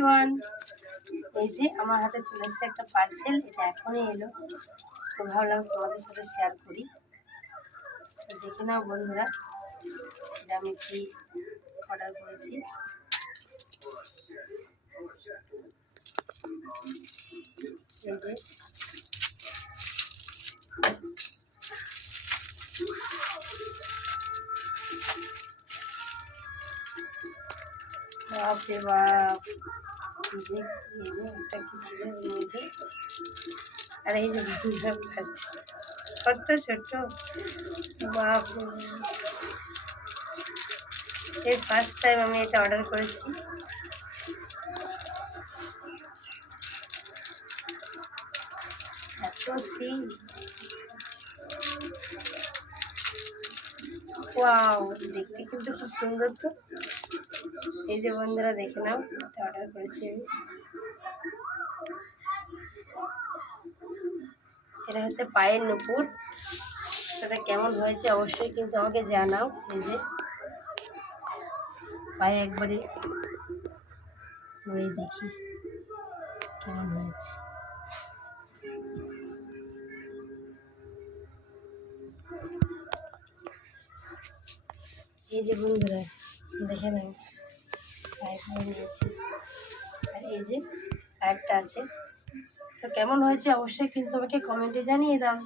Everyone, এই যে আমার হাতে চলে এসেছে একটা পার্সেল। এটা এখনই এলো, তো ভাবলাম তোমাদের সাথে শেয়ার করি। তো দেখে নাও বন্ধুরা, এটা আমি কি অর্ডার করেছি। এই যে বাপরে বাপ, এই যে একটা কি ছিল এর মধ্যে। আর এই যে বন্ধুরা পাচ্ছে কত ছোট, বাপরে। এই ফার্স্ট টাইম আমি এটা অর্ডার করেছি। এত সিল, ওয়াও, দেখতে কিন্তু খুব সুন্দর। তো এই যে বন্ধুরা দেখে নাও, এটা অর্ডার করেছি আমি। এটা হচ্ছে পায়ের নুপুর। সেটা কেমন হয়েছে অবশ্যই কিন্তু আমাকে জানাও। এই যে পায়ে একবারে পরে দেখি কেমন হয়েছে। এই যে বন্ধুরা দেখে নাও, পায়ে পরে নিয়েছি। আর এই যে আরেকটা আছে। তো কেমন হয়েছে অবশ্যই কিন্তু আমাকে কমেন্টে জানিয়ে দাও।